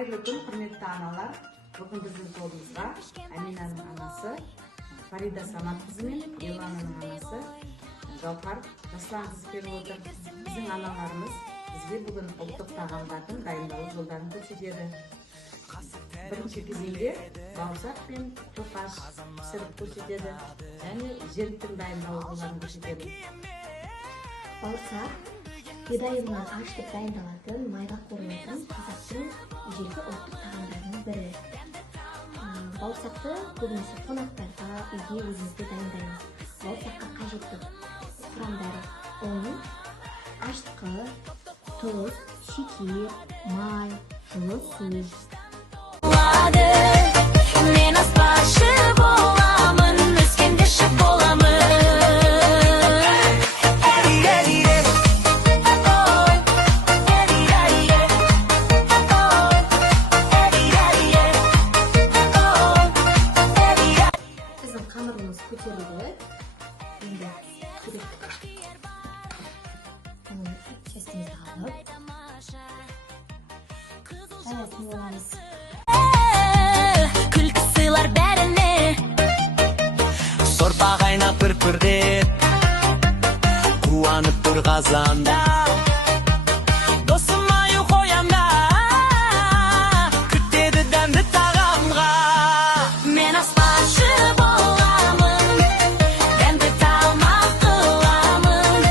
Қайырлы күн, құрметті аналар. Бүгін біздің тобымызға Аминаның анасы Фарида Саматқызы мен Елананың анасы Жауһар Жасланқызы келіп отыр. Біздің аналарымыз бізге бүгін ұлттық тағамдардың дайындалу жолдарын көрсетеді. Бірінші кезеңде бауырсақ пен тоқаш пісіріп көрсетеді, және жемтің дайындалу жолдарын көрсетеді. Бауырсақ бидайынан ашытып дайындалатын, майға қуырылатын қазақтың ежелгі ұлттық тағамдарының бірі. Бауырсақты көбінесе қонақтарға үйде өзімізде дайындаймыз. Бауырсаққа қажетті құрамдары ұн, ашытқы, тұз, шекер, май, жылы су. Мен аспазшы боламын, өскенде шеф боламын. Біздің қамырымыз көтерілді. Енді керек частымызды алып, жаясын боламыз. Күлкі сыйлар бәріне, Сорпа қайнап пір-пірдеп, қуанып тұр қазанда. Досым аю қоямда, күтеді дәмді тағамға. мен аспазшы боламын, дәмді тамақ қыламын.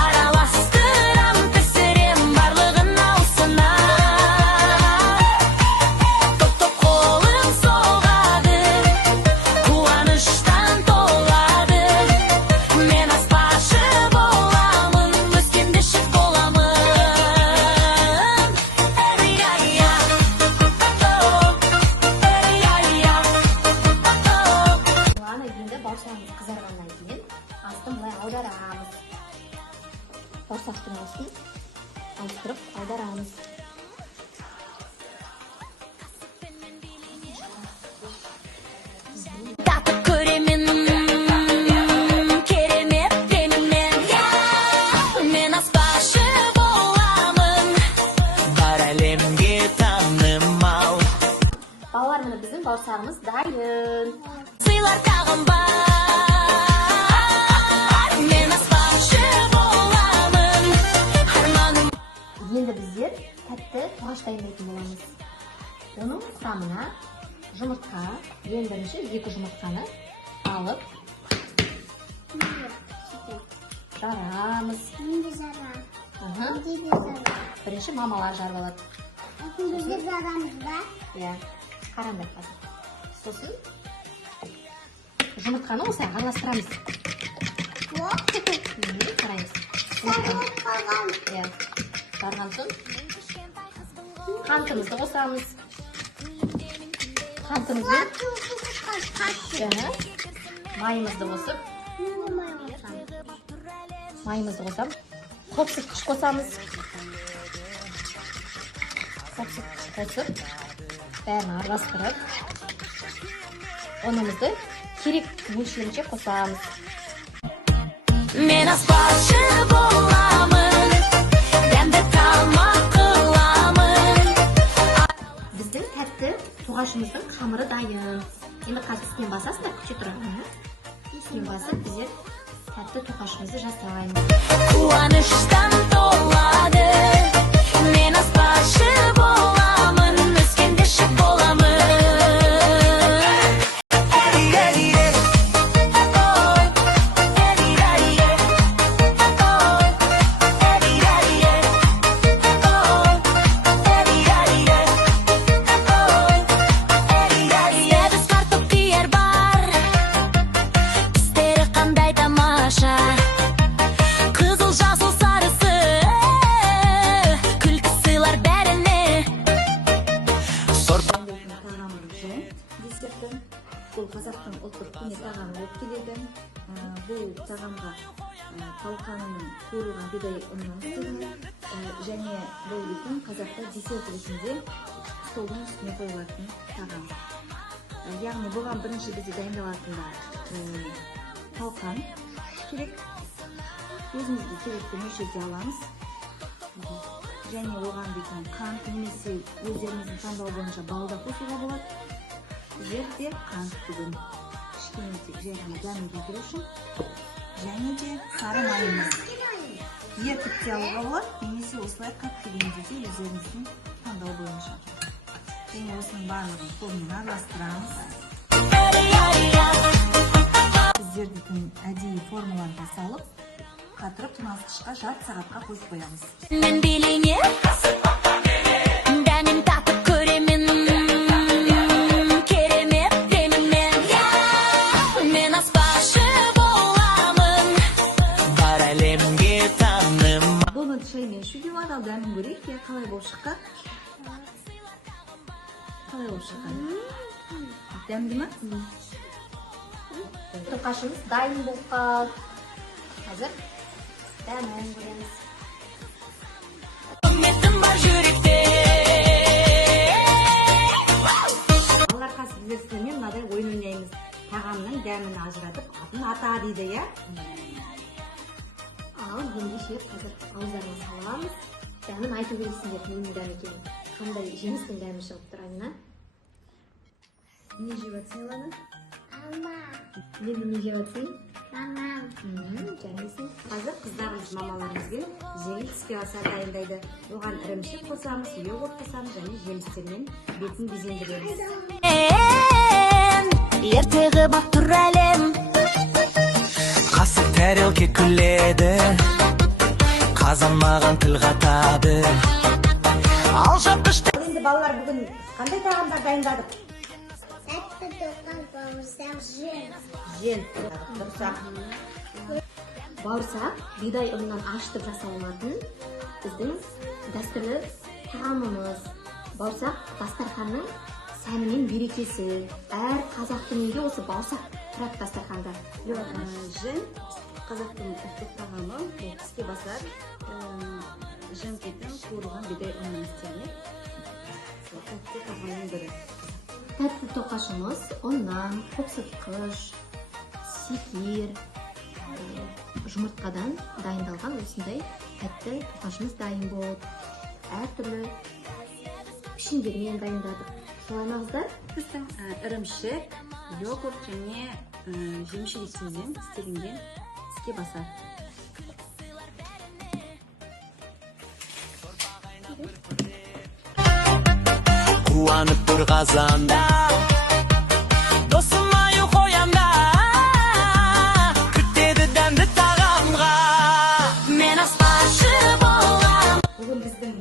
Араластырам, пісірем барлығын аусына. Топ-топ қолым соғады, қуаныштан толады. Мен аспазшы боламын, өскенде шеф боламын. Ана енді бауырсағымыз қызарғаннан кейін астын былай аударамыз. Бауырсақтың астын ауыстырып аударамыз. Татып көремін, керемет демімен. Мен аспазшы боламын. Бар әлемге танымал. Балалар, міне біздің бауырсағымыз дайын. Сыйлар тағым бар. Мен аспазшы боламын. Арманым Енді біздер тәтті тоғаш дайындайтын боламыз. Оның құрамына жұмыртқа, ең бірінші 2 жұмыртқаны алып жарамыз. Бірінші мамалар жарып алады. Иә, қараңдар қазір. Сосын жұмыртқаны осылай араластырамыз. Қараймыз. Иә, жарған соң қантымызды қосамыз. Қантымызбен майымызды қосып, қопсытқыш қосамыз. Қопсытқыш қосып, бәрін араластырып, ұнымызды керек мөлшерінше қосамыз. мен аспазшы боламын, дәмді тамақ қыламын. Біздің тәтті тоғашымыздың қамыры дайын. Енді қазір істен басасыздар, күте тұрған. Істен басып, біздер тәтті тоғашымызды жасаймыз. Қуаныштан толады. Мен аспазшы боламын, өскенде шеф боламын. Себіз картоп күйер бар, істері қандай тамаша. Қызыл, жасыл, сарысы, күлкі сыйлар бәріне. Сорпа Тағамы жон десерті. Бұл қазақтың ұлттық көне тағамы болып келеді. Бұл тағамға талқанының қуырылған бидай ұнынан істелген, және бұл дейтін қазақта десерт ретінде столдың үстіне қойылатын тағам. Яғни бұған бірінші бізде дайындалатында талқан керек. Өзімізге керекті мөлшерде аламыз. және оған дейтін қант немесе өздеріңіздің таңдау бойынша бал да қосуға болады. Жерде қант бүгін кішкене тек жай ғана дәмін келтіру үшін, және де сары майымыз ерітіп те алуға болады, немесе осылай қатты күйінде де өздеріңіздің таңдау бойынша. Және осының барлығын қолмен араластырамыз. Біздер дейтін әдейі формуларға салып, қатырып тоңазытқышқа жарты сағатқа қойып қоямыз. Мен билейін, дәмін татып көремін, керемет демін мен. Мен аспазшы боламын, бар әлемге таным. Донат шаймен ішуге болады, ал дәмін көрейік, қалай болып шыққан? Қалай болып шыққан? Дәмді ма? Тоқашымыз дайын болған. Қазір дәмін көреміз. үмітім бар жүректе. Балалар қазір біздер сіздермен мынадай ойын ойнаймыз. Тағамның дәмін ажыратып, атын ата дейді, я? Ал ендеше қазір ауыздарына саламыз. Дәмін айту керексіңдер, ненің дәмі екенін. Қандай жемістің дәмі шығып тұр, Амина? Не жеп жатсың, Илана? Енді не жеп жатсың? Жәнесің. Қазір қыздарымыз мамаларымызбен жеңіл іске аса дайындайды. Оған ірімшік қосамыз, йогурт қосамыз және жемістермен бетін безендіреміз. Ертегі бақ тұр әлем. Қасық тәрелке күледі, қазан маған тіл қатады. Ал жапқышты. Енді балалар бүгін қандай тағамдар дайындадық? Жен, бауырсақ. Бауырсақ бидай ұнынан ашытып жасалынатын біздің дәстүрлі тағамымыз. Бауырсақ дастарханның сәні мен берекесі. Әр қазақтың үйінде осы бауырсақ тұрады дастарханда. Жен қазақтың ұлттық тағамы, бұл іске басар жеңкетін қуырылған бидай ұнынан істелінеді. Ұлттық тағамның бірі. Тәтті тоқашымыз ұннан, көксіткіш, секер, жұмыртқадан дайындалған осындай тәтті тоқашымыз дайын болып, әртүрлі пішіндермен дайындадық. Солай ма қыздар? Біздің ірімшік, йогурт және жеміс-жидектерден істелінген іске басар. Қуанып тұр қазанда, досым аю қоянда, күтеді дәмді тағамға. Мен аспазшы болам. Бүгін біздің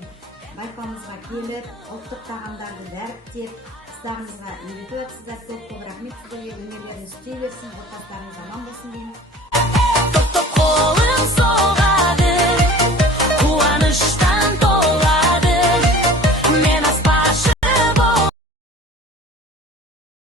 байқауымызға келіп, ұлттық тағамдарды дәріптеп, қыздарымызға үйретіп жатсыздар. Көп рахмет сіздерге, өнерлеріңіз істей берсін, отбасыларыңыз аман болсын деймін.